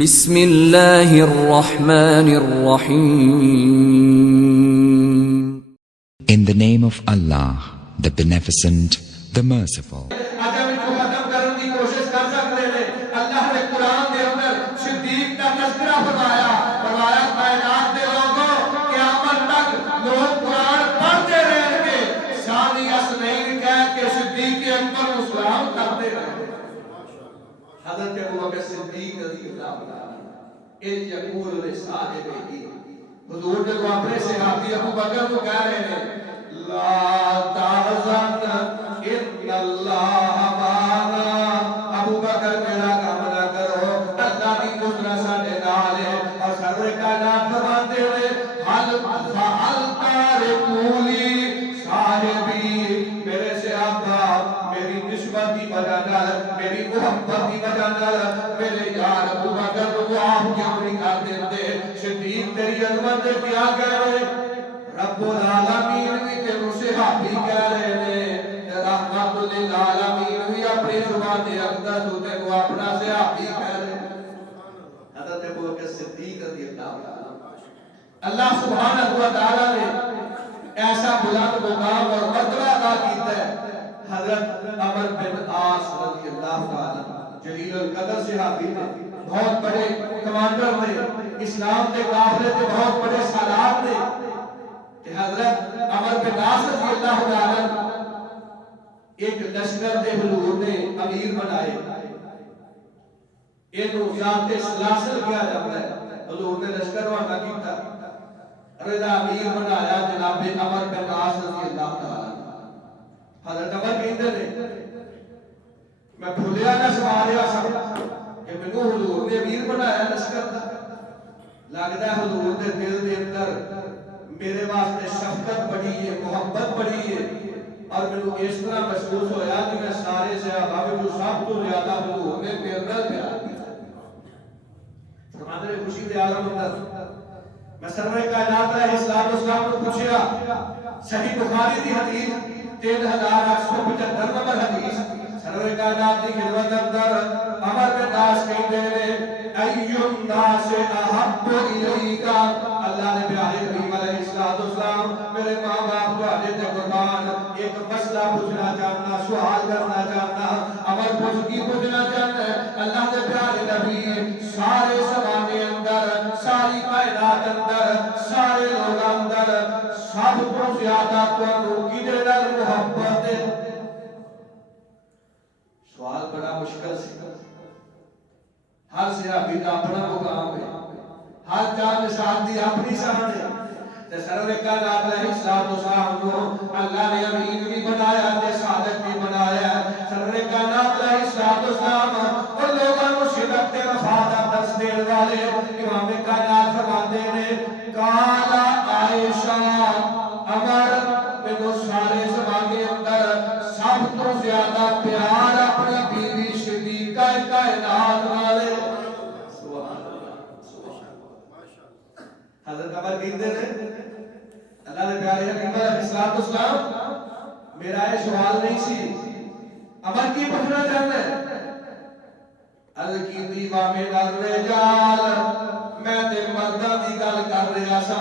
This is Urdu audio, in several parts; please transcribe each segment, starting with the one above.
بسم اللہ الرحمن الرحیم. In the name of Allah, the Beneficent, the Merciful. حضرت ابوبکر صدیق رضی اللہ عنہ اذ یقول لصاحبہ، حضور جب اپنے صحابی ابوبکر کو کہہ رہے ہیں لا تحزن ان اللہ معنا، ابوبکر میرا غم نہ کرو، اللہ کی نصرت ساڈے نال ہے. اور سرور کائنات فرماتے ہیں حل فعلت رسولی صاحبی، میرے صحابہ میری نسبت کی وجہ نال، میری محبت کی وجہ نال میرے یار ابوبکر کو آپ کیوں نہیں کر دیتے؟ صدیق تیری عظمت نے کیا کہہ رہے؟ رب العالمین بھی تیرے صحابی کہہ رہے ہیں، رحمت للعالمین بھی اپنی زبان اقدس ہوتے کو اپنا صحابی کہہ رہے ہیں. حضرت ابوبکر صدیق رضی اللہ عنہ، اللہ سبحانہ و تعالی نے ایسا بلند مقام اور مرتبہ عطا کیتا ہے. حضرت عمر بن عاص رضی اللہ تعالی جلیل القدر صحابی نے، بہت بڑے کمانڈر تھے، اسلام کے قافلے کے بہت بڑے سالار تھے. کہ حضرت عمر بن عاص رضی اللہ تعالی ایک لشکر دے حضور نے امیر بنائے. اینو ذات سلاسل کیا جاتا ہے. حضور نے لشکر روانہ کیتا، رضا امیر بنایا جناب عمر بن عاص رضی اللہ تعالی. حضرت عمر کہتے ہیں میں بھولیا نہ سواریا سب کہ میں کو حضور نے امیر بنایا لشکر دا. لگتا ہے حضور نے دل دے اندر میرے واسطے شفقت بڑی ہے، محبت بڑی ہے. اور میں اس طرح محسوس ہویا کہ میں سارے صحابہ میں جو سب تو زیادہ حضور نے میرے نال پیار کیا. فرماتے ہیں خوشی دے عالم اندر میں سرور کائنات علیہ السلام کو پوچھیا، صحیح بخاری دی حدیث 3875 نمبر حدیث، سرور کائنات دی خدمت اندر عمر بن عاص کہتے ہیں ایُّ الناس احب الیک، اللہ نے پیارے نبی علیہ السلام میرے ماں باپ تواڈے تے قربان، ایک مسئلہ پوچھنا چاہنا، سوال کرنا چاہنا. عمر پوچھ کی پوچھنا چاہنا ہے اللہ کے پیارے نبی سارے زمانے اندر، ساری کائنات اندر، سارے لوگ اندر سب کو زیادہ تانوں کدے نال محبت ہے؟ سوال بڑا مشکل سی. ہر صحابی دا اپنا مقام ہے، ہر چار نشان دی اپنی شان ہے. تے سرور کائنات علیہ السلام کو اللہ نے امین بھی بنایا تے صادق بھی بنایا. سرور کائنات علیہ السلام اور لوگوں کو صدق تے وفا دا درس دین والے امام کائنات فرماتے ہیں قالا عائشہ عمر میں سارے زمانے اندر سب تو زیادہ پیار اپنی بیوی صدیقہ کائنات والے. سبحان اللہ. حضرت عمر کہتے ہیں اللہ نے پیارے حبیب علیہ السلام میرا یہ سوال نہیں سی. عمر کی پوچھنا چاہتا ہے عرض کی دیوا میں الرجال، میں تے مرداں دی گل کر رہا سا.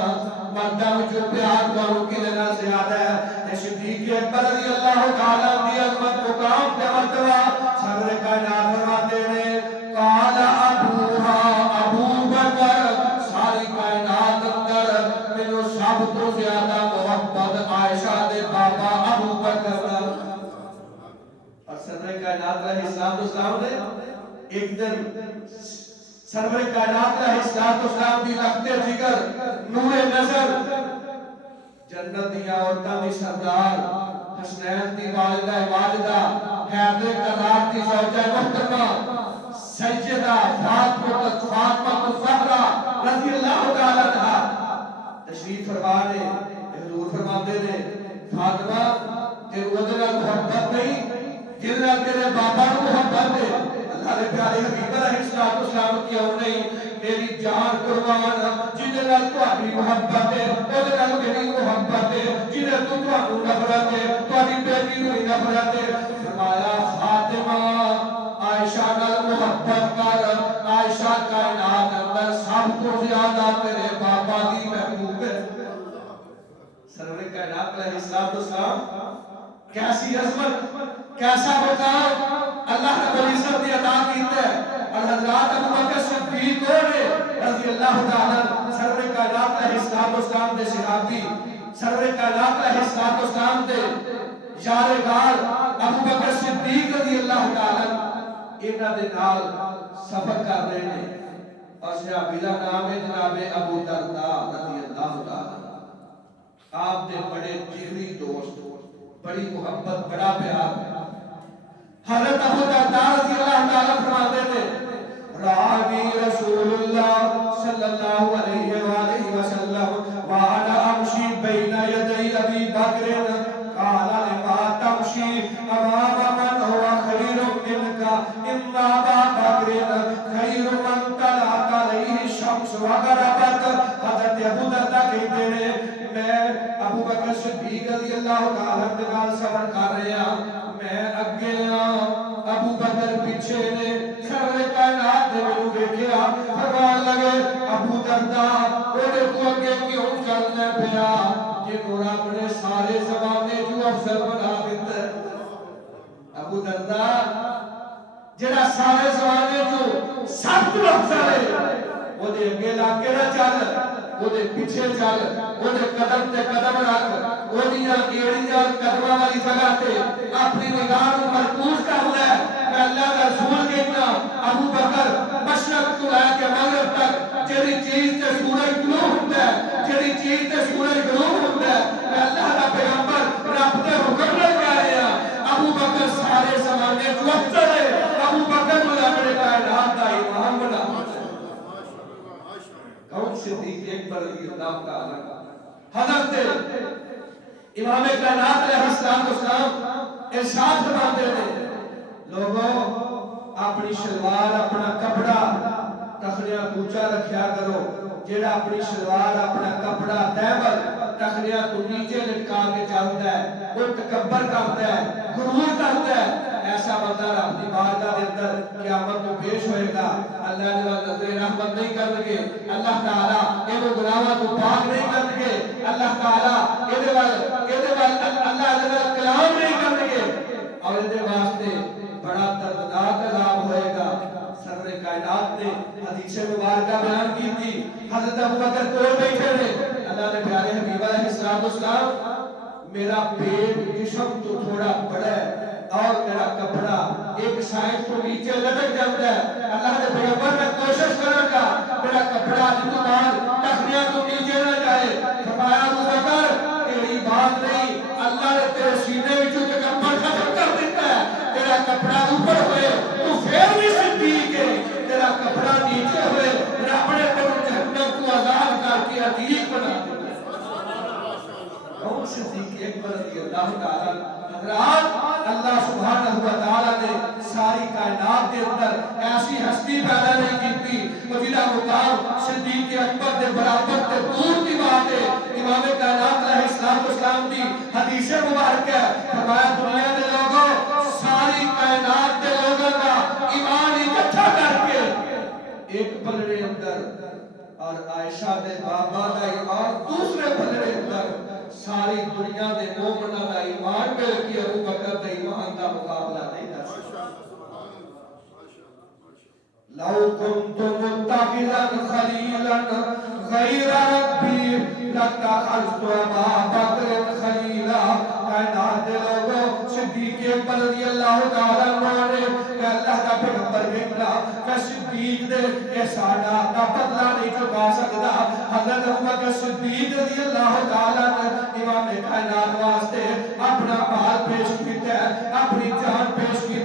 مرداں وچ پیار تانوں کدے نال زیادہ ہے؟ تے صدیق اکبر رضی اللہ تعالی دی عظمت مقام تے مرتبہ سرور کائنات فرماتے ہیں قال ابوہا ابو بکر، ساری کائنات اندر مینوں سب تو زیادہ محبت عائشہ دے بابا ابو بکر. اور سرور کائنات علیہ السلام نے ایک دن سرور کائنات علیہ السلام دی لختے جگر نور نظر جنت دیا عورتاں دی سردار حسنین دی والدہ واجدہ حیدر کرار دی زوجہ محترمہ سیدہ فاطمہ الزہرا رضی اللہ تعالی عنہا تشریف فرما نے. حضور فرماتے ہیں فاطمہ تیرے ودر محبت نہیں جن نال تیرے بابا کو محبت ہے. اللہ نے پیارے حبیب علیہ السلام کیوں نہیں میری جان قربان جن نال تہاڈی محبت ہے اودے نال میری محبت ہے. جن تو تہانوں نفرت ہے تہاڈی بیٹی نوں نفرت ہے. فرمایا فاطمہ عائشہ نال محبت کر. عائشہ کائنات علیہ السلام کیسی عظمت کیسا مقام اللہ رب العزت نے عطا کیتا ہے. اور حضرات ابو بکر صدیق نے رضی اللہ تعالی سرور کائنات علیہ السلام دے صحابی سرور کائنات علیہ السلام دے یار غار ابو بکر صدیق رضی اللہ تعالی انہاں دے نال سفر کر رہے ہیں. اور صحابی دا نام ہے جناب ابو درداء رضی اللہ تعالی. آپ دے بڑے جگری دوست بڑی محبت بڑا پیار. حضرت ابو درداء رضی اللہ تعالی فرماتے تھے رانی رسول اللہ صلی اللہ علیہ وآلہ وسلم وانا امشی بین یدی ابی بکر قال لما تمشی امام من هو خیر منکا اما ابا بکر خیر من طلعت علیہ الشمس وغربت. حضرت ابو درداء کہتے ہیں میں ابو بکر صدیق رضی اللہ تعالیٰ کے نال سفر کر رہے ہیں. میں اگے ابو بکر پیچھے نے سرور کائنات نے مینوں ویکھیا فرمان لگے ابو درداء اودے تو اگے کیوں چلنا پیا جنوں رب نے سارے زمانے جو افضل بنا دتا. ابو درداء جڑا سارے زمانے جو سب تو افضل ہے اودے اگے لا کے نہ چل اودے پیچھے چل اودے قدم تے قدم رکھ اودیاں ایڑیاں قدماں والی جگہ تے اپنی نگاہ نوں مرکوز کر لے. میں اللہ دا رسول کہنا ابو بکر مشرق تو لے کے مغرب تک جڑی چیز تے سورج طلوع ہوندا ہے جڑی چیز تے سورج غروب ہوندا ہے میں اللہ دا پیغمبر رب دے حکم نال کہہ رہا ابو بکر سارے زمانے جو افضل ہے. ابو بکر نوں اپنے کائنات دا امام بنا. کون صدیق اکبر رضی اللہ تعالی حضرت امام کائنات علیہ السلام ارشاد فرماتے ہیں لوگوں اپنی شلوار اپنا کپڑا تخریاں اونچا رکھیا کرو. جیڑا اپنی شلوار اپنا کپڑا تہبل تخریاں کو نیچے لٹکا کے چلتا ہے وہ تکبر کرتا ہے غرور کرتا ہے. ایسا بندہ رب دی بارگاہ دے اندر قیامت میں پیش ہوئے گا. اللہ نے نظر رحمت نہیں کرن گے. اللہ تعالیٰ اینو گناہاں تو پاک نہیں کرن گے. اللہ تعالیٰ ایدے وال اللہ دے نال کلام نہیں کرن گے اور ایدے واسطے بڑا دردناک عذاب ہوئے گا. سرور کائنات نے حدیث مبارکہ بیان کی تھی. حضرت ابو بکر کول بیٹھے نے. اللہ نے پیارے حبیب علیہ السلام میرا پیٹ جسم تو تھوڑا بڑا ہے اور میرا کپڑا ایک سائڈ کو نیچے لٹک جاتا ہے. اللہ نے پیغمبر میں کوشش کروں گا میرا کپڑا جتنا تخریاں کو نیچے نہ جائے. فرمایا ابو بکر تیری بات نہیں اللہ نے تیرے سینے میں جو تکبر ختم کر دیتا ہے. تیرا کپڑا اوپر ہوئے تو پھر بھی صدیق ہے. تیرا کپڑا نیچے ہوئے رب نے تیرے جہنم کو آزاد کر کے عتیق بنا دیا. کون صدیق اکبر رضی اللہ تعالی. حضرات اللہ سبحانہ و تعالی نے ساری کائنات کے اندر ایسی ہستی پیدا نہیں کی وہ جنہاں مقام صدیق اکبر دے برابر تے دور کی بات ہے. امام کائنات علیہ السلام دی حدیث مبارک ہے فرمایا دنیا دے لوگوں ساری کائنات دے لوگوں کا ایمان اکٹھا کر کے ایک پلڑے اندر اور عائشہ دے بابا دا ایمان دوسرے پلڑے اندر ساری دنیا دے مومنہ دا ایمان مل کے ابو بکر دے ایمان دا مقابلہ نہیں کر سکتا. لو کنت متخذا خلیلا غیر ربی لاتخذت ابا بکر خلیلا. کائنات دے لوگوں صدیق اکبر رضی اللہ تعالی عنہ نے کہ اللہ کا پیغمبر کہنا کہ صدیق دے احسان دا بدلہ نہیں چکا سکتا. حضرت ابو بکر صدیق رضی اللہ تعالی عنہ امام کائنات واسطے اپنا مال پیش کیتا ہے اپنی جان پیش کی